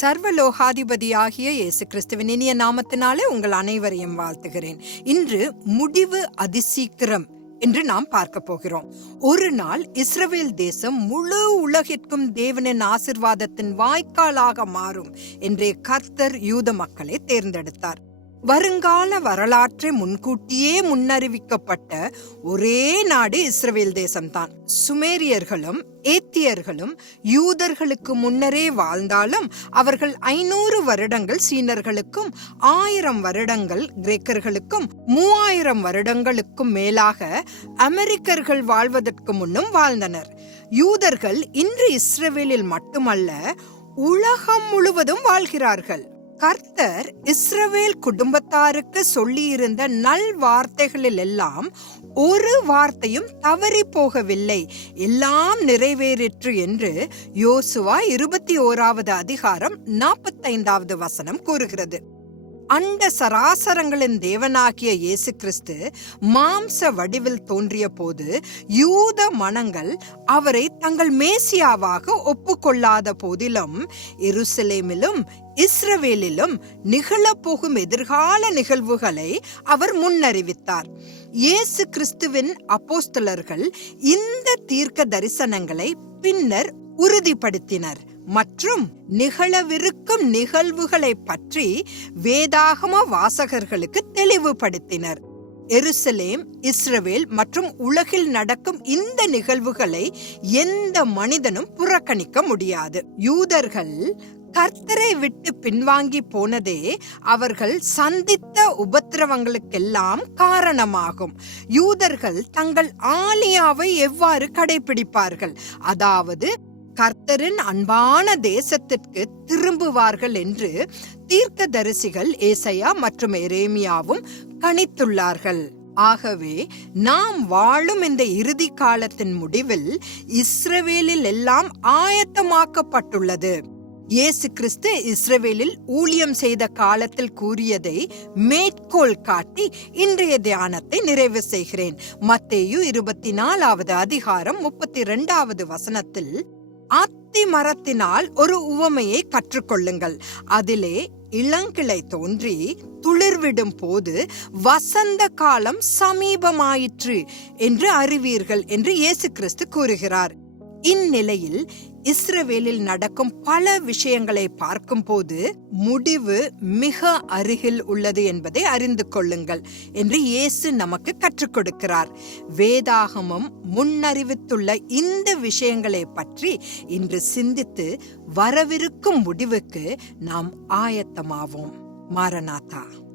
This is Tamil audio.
சர்வலோகாதிபதியாகிய இயேசு கிறிஸ்துவின் இனிய நாமத்தினாலே உங்கள் அனைவரையும் வாழ்த்துகிறேன். இன்று முடிவு அதிசீக்கிரம் என்று நாம் பார்க்க போகிறோம். ஒரு நாள் இஸ்ரவேல் தேசம் முழு உலகிற்கும் தேவனின் ஆசிர்வாதத்தின் வாய்க்காலாக மாறும் என்றே கர்த்தர் யூத மக்களை தேர்ந்தெடுத்தார். வருங்கால வரலாற்றை முன்கூட்டியே முன்னறிவிக்கப்பட்ட ஒரே நாடு இஸ்ரவேல் தேசம்தான். சுமேரியர்களும் ஏத்தியர்களும் யூதர்களுக்கு முன்னரே வாழ்ந்தாலும் அவர்கள் ஐநூறு வருடங்கள் சீனர்களுக்கும் ஆயிரம் வருடங்கள் கிரேக்கர்களுக்கும் மூவாயிரம் வருடங்களுக்கும் மேலாக அமெரிக்கர்கள் வாழ்வதற்கு முன்னும் வாழ்ந்தனர். யூதர்கள் இன்று இஸ்ரவேலில் மட்டுமல்ல உலகம் முழுவதும் வாழ்கிறார்கள். கர்த்தர் இஸ்ரவேல் குடும்பத்தாருக்கு சொல்லியிருந்த நல் வார்த்தைகளில் எல்லாம் ஒரு வார்த்தையும் தவறி போகவில்லை. எல்லாம் நிறைவேறிற்று என்று யோசுவா இருபத்தி ஓராவது அதிகாரம் நாற்பத்தைந்தாவது வசனம் கூறுகிறது. அண்ட சராசரங்களின் தேவனாகிய இயேசு கிறிஸ்து மாம்ச வடிவில் தோன்றிய போது யூத மனங்கள் அவரை தங்கள் மேசியாவாக ஒப்புக்கொள்ளாத போதிலும் எருசலேமிலும் இஸ்ரவேலிலும் நிகழப்போகும் எதிர்கால நிகழ்வுகளை அவர் முன்னறிவித்தார். இயேசு கிறிஸ்துவின் அப்போஸ்தலர்கள் இந்த தீர்க்க தரிசனங்களை பின்னர் உறுதிப்படுத்தினர். மற்றும் நிகழவிருக்கும் நிகழ்வுகளை பற்றி வேதாகம வாசகர்களுக்கு தெளிவுபடுத்தினர். எருசலேம் இஸ்ரவேல் மற்றும் உலகில் நடக்கும் இந்த நிகழ்வுகளை எந்த மனிதனும் புறக்கணிக்க முடியாது. யூதர்கள் கர்த்தரை விட்டு பின்வாங்கி போனதே அவர்கள் சந்தித்த உபத்திரவங்களுக்கெல்லாம் காரணமாகும். யூதர்கள் தங்கள் ஆலியாவை எவ்வாறு கடைபிடிப்பார்கள்? அதாவது கர்த்தரின் அன்பான தேசத்திற்கு திரும்புவார்கள் என்று தீர்க்கதரிசிகள் ஏசையா மற்றும் எரேமியாவும் கணித்துள்ளார்கள். ஆகவே நாம் வாழும் இந்த இறுதி காலத்தின் முடிவில் இஸ்ரவேலில் எல்லாம் ஆயத்தமாக்கப்பட்டுள்ளது. இயேசு கிறிஸ்து இஸ்ரவேலில் ஊழியம் செய்த காலத்தில் கூறியதை மேற்கோள் காட்டி இன்றைய தியானத்தை நிறைவு செய்கிறேன். மத்தேயு இருபத்தி நாலாவது அதிகாரம் முப்பத்தி இரண்டாவது வசனத்தில் அத்தி மரத்தினால் ஒரு உவமையை கற்றுக்கொள்ளுங்கள். அதிலே இளங்கிளை தோன்றி துளிர்விடும் போது வசந்த காலம் சமீபமாயிற்று என்று அறிவீர்கள் என்று இயேசு கிறிஸ்து கூறுகிறார். இந்நிலையில் இஸ்ரவேலில் நடக்கும் பல விஷயங்களை பார்க்கும்போது முடிவு மிக அருகில் உள்ளது என்பதை அறிந்து கொள்ளுங்கள் என்று இயேசு நமக்கு கற்றுக் கொடுக்கிறார். வேதாகமம் முன்னறிவித்துள்ள இந்த விஷயங்களை பற்றி இன்று சிந்தித்து வரவிருக்கும் முடிவுக்கு நாம் ஆயத்தமாவோம். மாரநாதா.